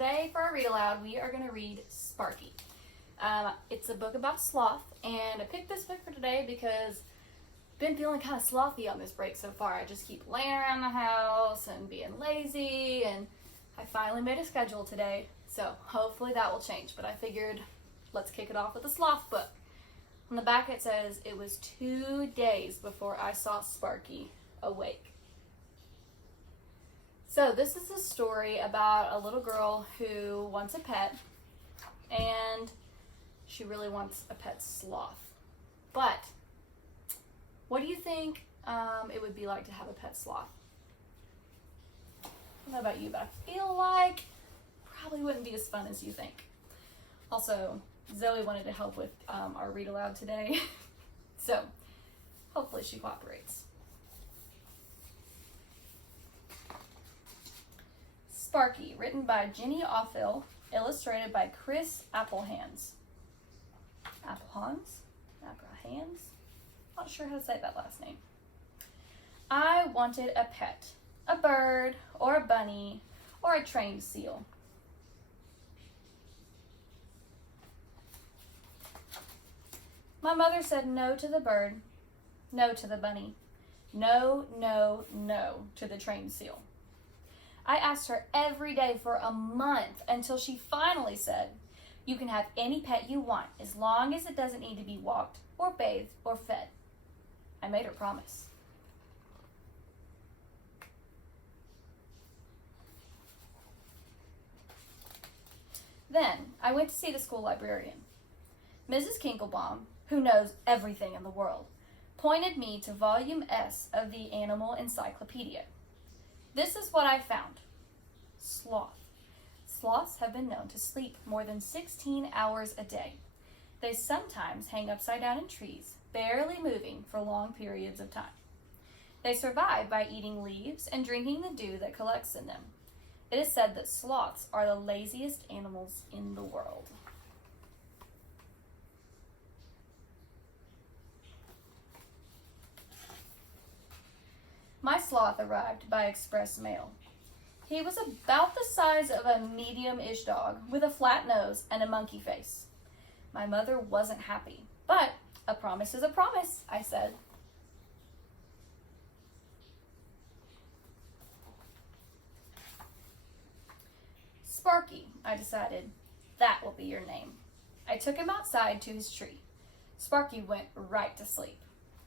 today for our read aloud, we are going to read Sparky. It's a book about sloth, and I picked this book for today because I've been feeling kind of slothy on this break so far. I just keep laying around the house and being lazy, and I finally made a schedule today, so hopefully that will change. But I figured let's kick it off with a sloth book. On the back it says, it was 2 days before I saw Sparky awake. So this is a story about a little girl who wants a pet, and she really wants a pet sloth. But what do you think it would be like to have a pet sloth? I don't know about you, but I feel like probably wouldn't be as fun as you think. Also, Zoe wanted to help with our read aloud today, so hopefully she cooperates. Sparky, written by Jenny Offill, illustrated by Chris Applehans. Applehans? Not sure how to say that last name. I wanted a pet, a bird, or a bunny, or a trained seal. My mother said no to the bird, no to the bunny, no, no, no to the trained seal. I asked her every day for a month until she finally said, you can have any pet you want as long as it doesn't need to be walked or bathed or fed. I made her promise. Then I went to see the school librarian. Mrs. Kinklebaum, who knows everything in the world, pointed me to Volume S of the Animal Encyclopedia. This is what I found. Sloth. Sloths have been known to sleep more than 16 hours a day. They sometimes hang upside down in trees, barely moving for long periods of time. They survive by eating leaves and drinking the dew that collects in them. It is said that sloths are the laziest animals in the world. My sloth arrived by express mail. He was about the size of a medium-ish dog with a flat nose and a monkey face. My mother wasn't happy, but a promise is a promise, I said. Sparky, I decided. That will be your name. I took him outside to his tree. Sparky went right to sleep.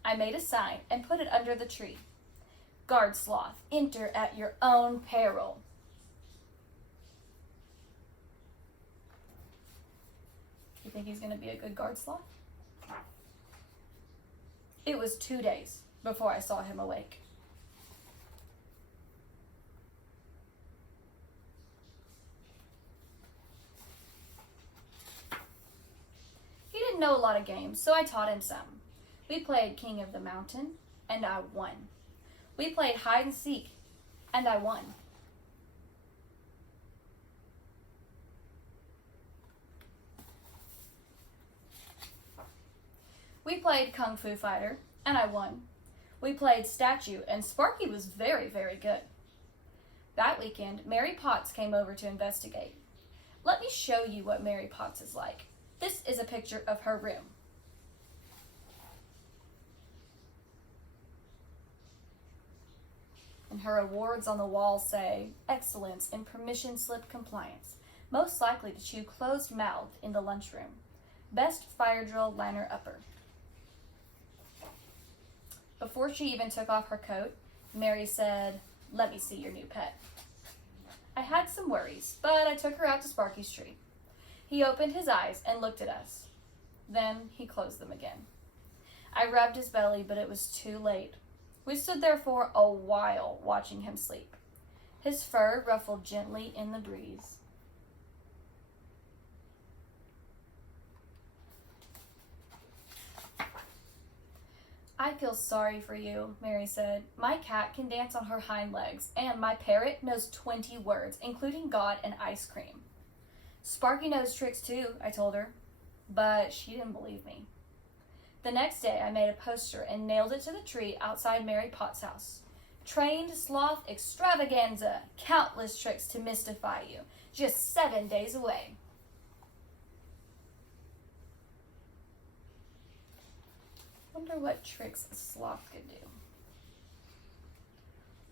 I made a sign and put it under the tree. Guard sloth, enter at your own peril. You think he's going to be a good guard sloth? It was 2 days before I saw him awake. He didn't know a lot of games, so I taught him some. We played King of the Mountain, and I won. We played hide and seek, and I won. We played Kung Fu Fighter, and I won. We played Statue, and Sparky was very, very good. That weekend, Mary Potts came over to investigate. Let me show you what Mary Potts is like. This is a picture of her room. And her awards on the wall say, excellence in permission slip compliance, most likely to chew closed-mouthed in the lunchroom, best fire drill liner-upper. Before she even took off her coat, Mary said, let me see your new pet. I had some worries, but I took her out to Sparky's tree. He opened his eyes and looked at us. Then he closed them again. I rubbed his belly, but it was too late. We stood there for a while watching him sleep. His fur ruffled gently in the breeze. I feel sorry for you, Mary said. My cat can dance on her hind legs, and my parrot knows 20 words, including God and ice cream. Sparky knows tricks too, I told her, but she didn't believe me. The next day, I made a poster and nailed it to the tree outside Mary Potts' house. Trained sloth extravaganza. Countless tricks to mystify you. Just 7 days away. Wonder what tricks a sloth could do.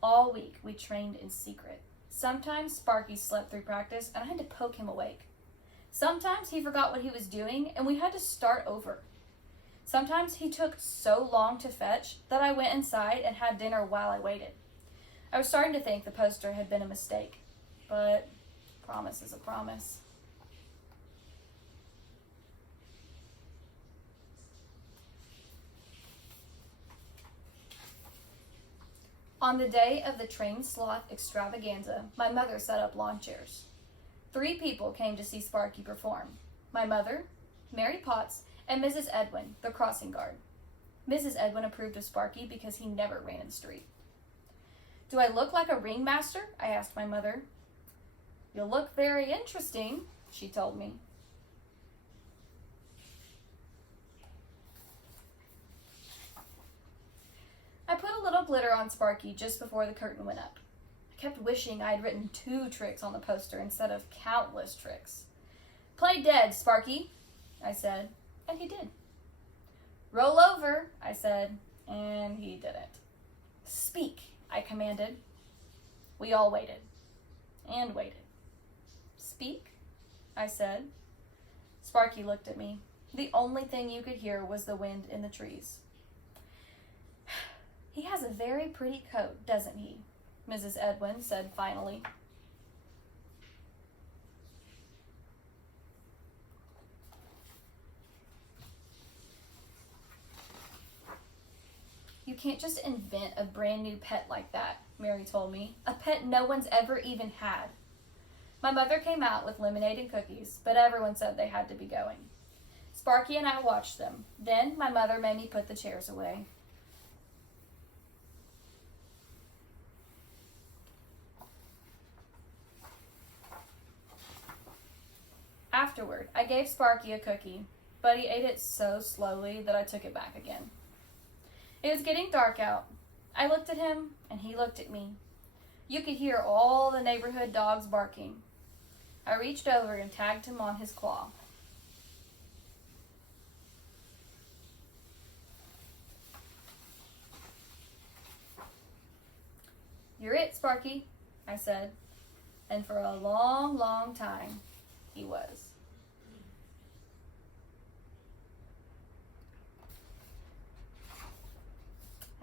All week we trained in secret. Sometimes Sparky slept through practice and I had to poke him awake. Sometimes he forgot what he was doing and we had to start over. Sometimes he took so long to fetch that I went inside and had dinner while I waited. I was starting to think the poster had been a mistake, but promise is a promise. On the day of the trained sloth extravaganza, my mother set up lawn chairs. 3 people came to see Sparky perform. My mother, Mary Potts, and Mrs. Edwin, the crossing guard. Mrs. Edwin approved of Sparky because he never ran in the street. Do I look like a ringmaster? I asked my mother. You'll look very interesting, she told me. I put a little glitter on Sparky just before the curtain went up. I kept wishing I had written 2 tricks on the poster instead of countless tricks. Play dead, Sparky, I said, and he did. Roll over, I said, and he didn't. Speak, I commanded. We all waited and waited. Speak, I said. Sparky looked at me. The only thing you could hear was the wind in the trees. He has a very pretty coat, doesn't he? Mrs. Edwin said finally. You can't just invent a brand new pet like that, Mary told me. A pet no one's ever even had. My mother came out with lemonade and cookies, but everyone said they had to be going. Sparky and I watched them. Then my mother made me put the chairs away. Afterward, I gave Sparky a cookie, but he ate it so slowly that I took it back again. It was getting dark out. I looked at him, and he looked at me. You could hear all the neighborhood dogs barking. I reached over and tagged him on his claw. You're it, Sparky, I said, and for a long, long time, he was.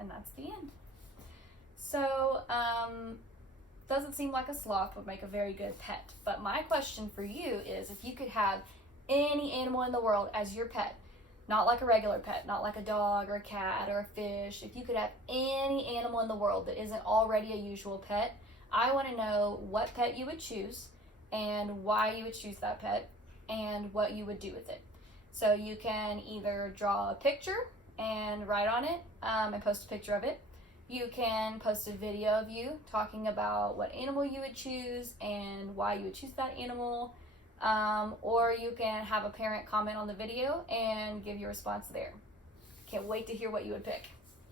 And that's the end. So, doesn't seem like a sloth would make a very good pet. But my question for you is, if you could have any animal in the world as your pet, not like a regular pet, not like a dog or a cat or a fish, if you could have any animal in the world that isn't already a usual pet, I want to know what pet you would choose and why you would choose that pet and what you would do with it. So you can either draw a picture and write on it and post a picture of it. You can post a video of you talking about what animal you would choose and why you would choose that animal. Or you can have a parent comment on the video and give your response there. Can't wait to hear what you would pick.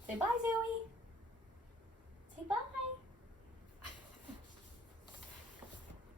Say bye, Zoe. Say bye.